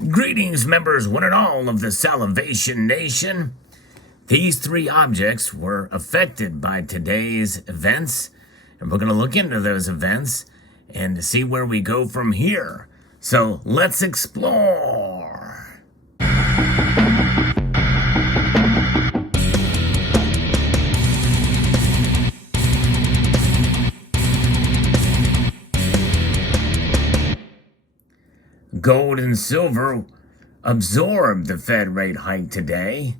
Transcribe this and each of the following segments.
Greetings, members, one and all of the Salivation Nation. These three objects were affected by today's events, and we're going to look into those events and see where we go from here. So let's explore. Gold and silver absorbed the Fed rate hike today.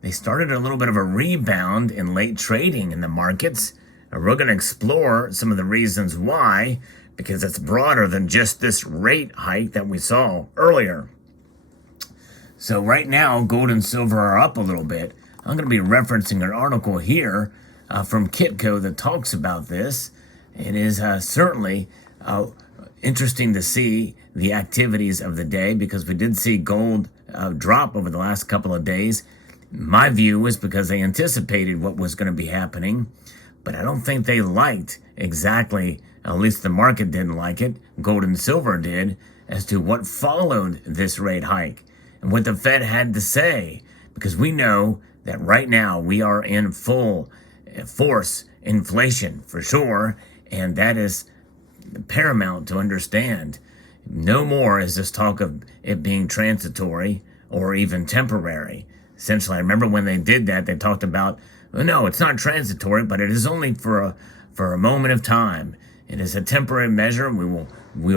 They started a little bit of a rebound in late trading in the markets. And we're going to explore some of the reasons why, because it's broader than just this rate hike that we saw earlier. So right now, gold and silver are up a little bit. I'm going to be referencing an article here from Kitco that talks about this. It is certainly interesting to see the activities of the day, because we did see gold drop over the last couple of days. My view was because they anticipated what was going to be happening, but I don't think they liked exactly, at least the market didn't like it, gold and silver did, as to what followed this rate hike and what the Fed had to say, because we know that right now we are in full force inflation for sure, and that is paramount to understand. No more is this talk of it being transitory or even temporary. Essentially, I remember when they did that, they talked about, well, no, it's not transitory, but it is only for a moment of time. It is a temporary measure, and we will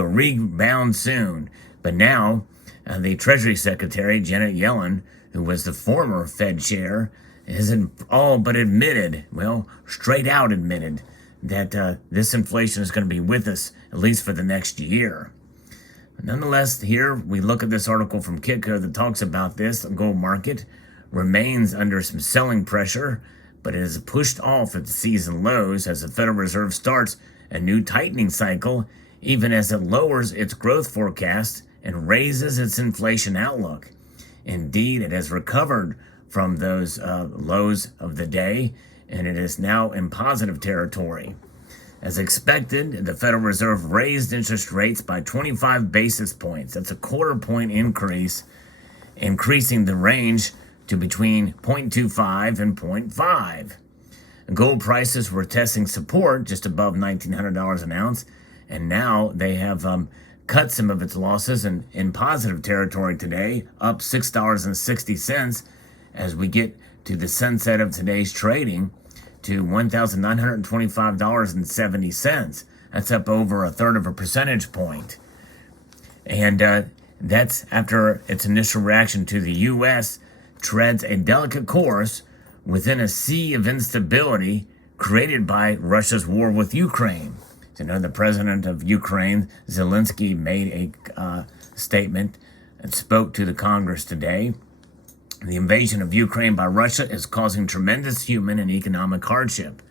rebound soon. But now, the Treasury Secretary, Janet Yellen, who was the former Fed chair, has all but admitted, well, straight out admitted, that this inflation is going to be with us at least for the next year. Nonetheless, here we look at this article from Kitco that talks about this. The gold market remains under some selling pressure, but it is pushed off at the season lows as the Federal Reserve starts a new tightening cycle, even as it lowers its growth forecast and raises its inflation outlook. Indeed, it has recovered from those lows of the day, and it is now in positive territory. As expected, the Federal Reserve raised interest rates by 25 basis points. That's a quarter point increase, increasing the range to between 0.25 and 0.5. Gold prices were testing support just above $1,900 an ounce, and now they have cut some of its losses and in positive territory today, up $6.60 as we get to the sunset of today's trading to $1,925.70. That's up over 1/3 of a percentage point. And that's after its initial reaction to the U.S. treads a delicate course within a sea of instability created by Russia's war with Ukraine. So, the president of Ukraine, Zelensky, made a statement and spoke to the Congress today. The invasion of Ukraine by Russia is causing tremendous human and economic hardship.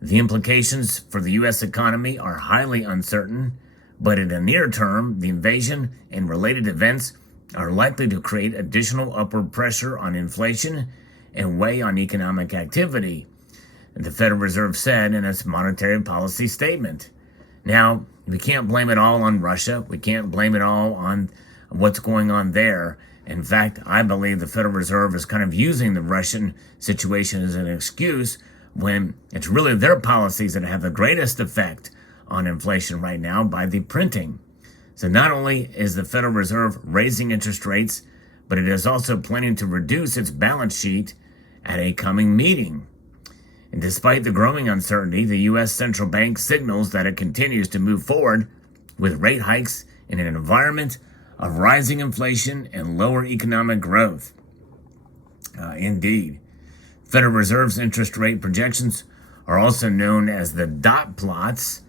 The implications for the U.S. economy are highly uncertain, but in the near term, the invasion and related events are likely to create additional upward pressure on inflation and weigh on economic activity, the Federal Reserve said in its monetary policy statement. Now, we can't blame it all on Russia. We can't blame it all on what's going on there. In fact, I believe the Federal Reserve is kind of using the Russian situation as an excuse when it's really their policies that have the greatest effect on inflation right now by the printing. So not only is the Federal Reserve raising interest rates, but it is also planning to reduce its balance sheet at a coming meeting. And despite the growing uncertainty, the U.S. Central Bank signals that it continues to move forward with rate hikes in an environment of rising inflation and lower economic growth. Indeed. Federal Reserve's interest rate projections, are also known as the dot plots,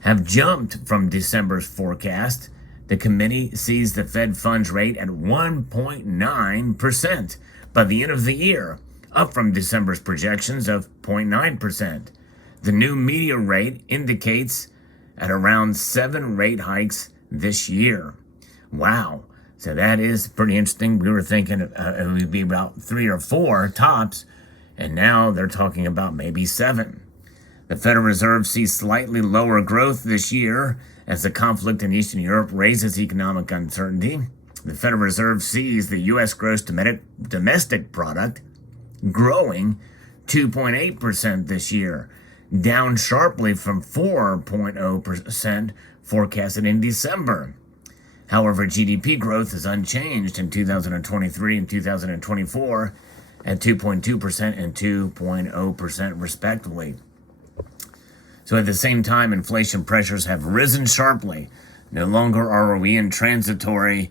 have jumped from December's forecast. The committee sees the Fed funds rate at 1.9% by the end of the year, up from December's projections of 0.9%. The new median rate indicates at around 7 rate hikes this year. Wow. So that is pretty interesting. We were thinking it would be about 3 or 4 tops, and now they're talking about maybe 7. The Federal Reserve sees slightly lower growth this year as the conflict in Eastern Europe raises economic uncertainty. The Federal Reserve sees the U.S. gross domestic product growing 2.8% this year, down sharply from 4.0% forecasted in December. However, GDP growth is unchanged in 2023 and 2024 at 2.2% and 2.0% respectively. So at the same time, inflation pressures have risen sharply. No longer are we in transitory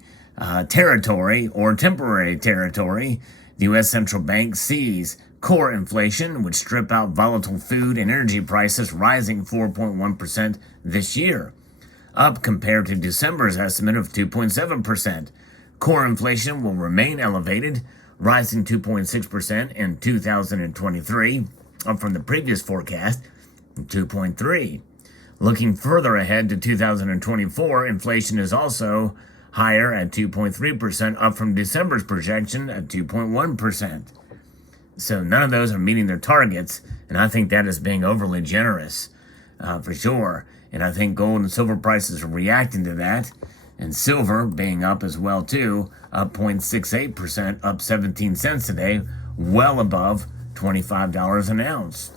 territory or temporary territory. The U.S. Central Bank sees core inflation, which strip out volatile food and energy prices, rising 4.1% this year, up compared to December's estimate of 2.7%. Core inflation will remain elevated, rising 2.6% in 2023, up from the previous forecast of 2.3%. Looking further ahead to 2024, inflation is also higher at 2.3%, up from December's projection at 2.1%. So none of those are meeting their targets, and I think that is being overly generous, for sure. And I think gold and silver prices are reacting to that, and silver being up as well too, up 0.68%, up 17 cents today, well above $25 an ounce.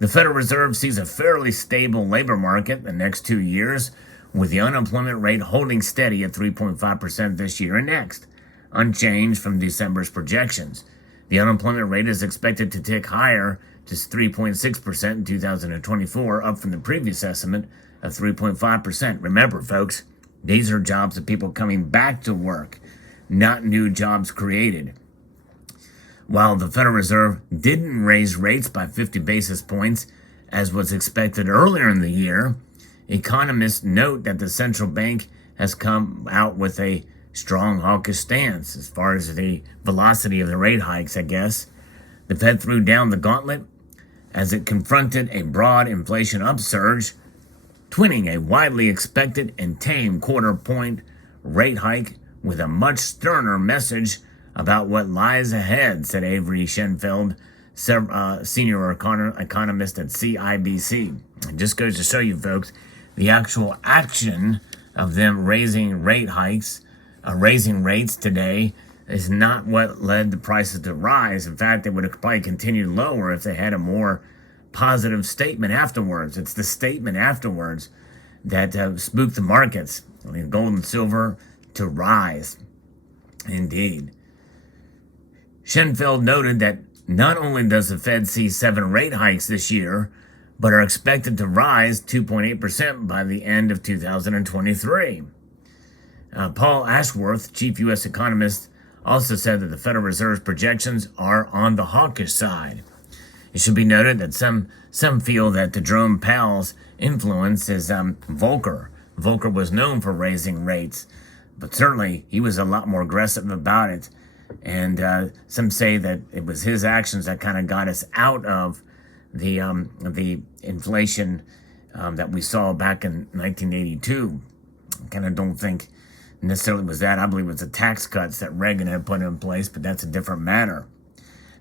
The Federal Reserve sees a fairly stable labor market the next 2 years, with the unemployment rate holding steady at 3.5% this year and next, unchanged from December's projections. The unemployment rate is expected to tick higher to 3.6% in 2024, up from the previous estimate of 3.5%. Remember, folks, these are jobs of people coming back to work, not new jobs created. While the Federal Reserve didn't raise rates by 50 basis points, as was expected earlier in the year, economists note that the central bank has come out with a strong hawkish stance as far as the velocity of the rate hikes, I guess. The Fed threw down the gauntlet as it confronted a broad inflation upsurge, twinning a widely expected and tame quarter-point rate hike with a much sterner message about what lies ahead, said Avery Schenfeld, senior economist at CIBC. It just goes to show you, folks, the actual action of them raising rates today is not what led the prices to rise. In fact, they would have probably continued lower if they had a more positive statement afterwards. It's the statement afterwards that spooked the markets. I mean, gold and silver to rise. Indeed. Schenfeld noted that not only does the Fed see 7 rate hikes this year, but are expected to rise 2.8% by the end of 2023. Paul Ashworth, chief U.S. economist, also said that the Federal Reserve's projections are on the hawkish side. It should be noted that some feel that Jerome Powell's influence is Volcker. Volcker was known for raising rates, but certainly he was a lot more aggressive about it. And some say that it was his actions that kind of got us out of the inflation that we saw back in 1982. I kind of don't think necessarily was that. I believe it was the tax cuts that Reagan had put in place, but that's a different matter.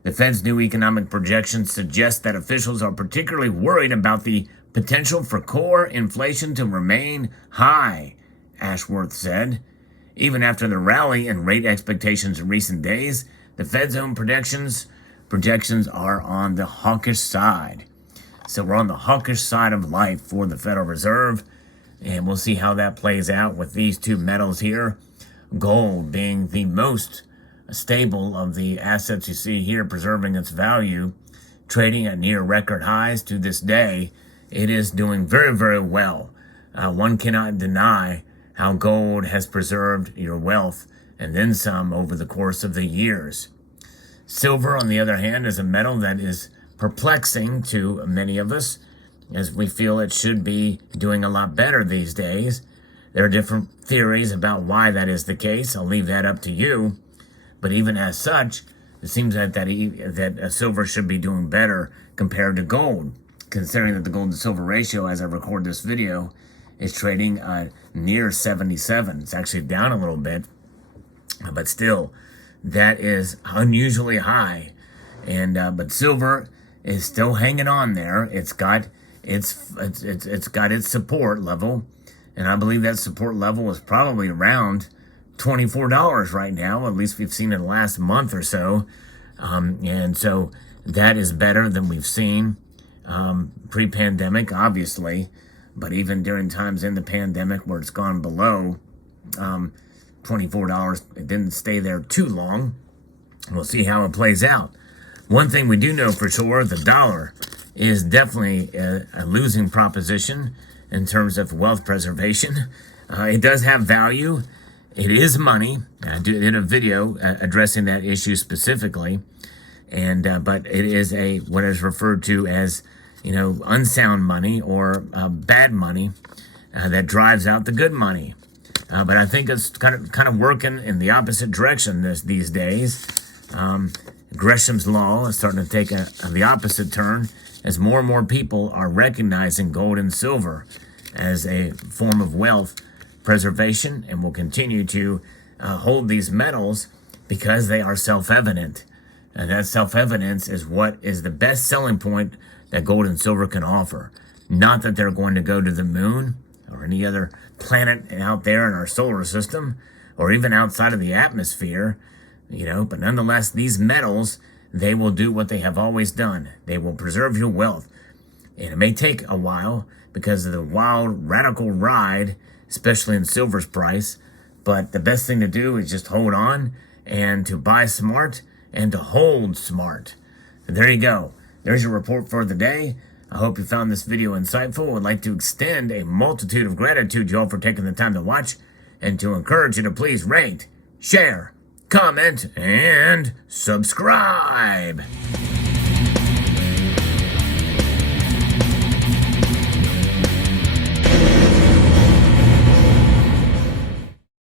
The Fed's new economic projections suggest that officials are particularly worried about the potential for core inflation to remain high, Ashworth said. Even after the rally in rate expectations in recent days, the Fed's own projections are on the hawkish side. So we're on the hawkish side of life for the Federal Reserve, and we'll see how that plays out with these two metals here. Gold being the most stable of the assets you see here, preserving its value, trading at near record highs to this day. It is doing very, very well. One cannot deny how gold has preserved your wealth and then some over the course of the years. Silver, on the other hand, is a metal that is perplexing to many of us, as we feel it should be doing a lot better these days. There are different theories about why that is the case. I'll leave that up to you. But even as such, it seems that silver should be doing better compared to gold, considering that the gold to silver ratio, as I record this video, is trading near 77. It's actually down a little bit, but still, that is unusually high. And but silver is still hanging on there. It's got its support level, and I believe that support level is probably around $24 right now. At least we've seen in the last month or so. And so that is better than we've seen pre-pandemic, obviously. But even during times in the pandemic where it's gone below $24, it didn't stay there too long. We'll see how it plays out. One thing we do know for sure, the dollar is definitely a losing proposition in terms of wealth preservation. It does have value. It is money. I did a video addressing that issue specifically, and but it is what is referred to as unsound money or bad money that drives out the good money. But I think it's kind of working in the opposite direction these days. Gresham's law is starting to take the opposite turn as more and more people are recognizing gold and silver as a form of wealth preservation, and will continue to hold these metals because they are self-evident. And that self-evidence is what is the best selling point that gold and silver can offer. Not that they're going to go to the moon or any other planet out there in our solar system, or even outside of the atmosphere, but nonetheless, these metals, they will do what they have always done. They will preserve your wealth. And it may take a while because of the wild, radical ride, especially in silver's price. But the best thing to do is just hold on and to buy smart and to hold smart. And there you go. There's your report for the day. I hope you found this video insightful. I would like to extend a multitude of gratitude to you all for taking the time to watch, and to encourage you to please rate, share, comment, and subscribe.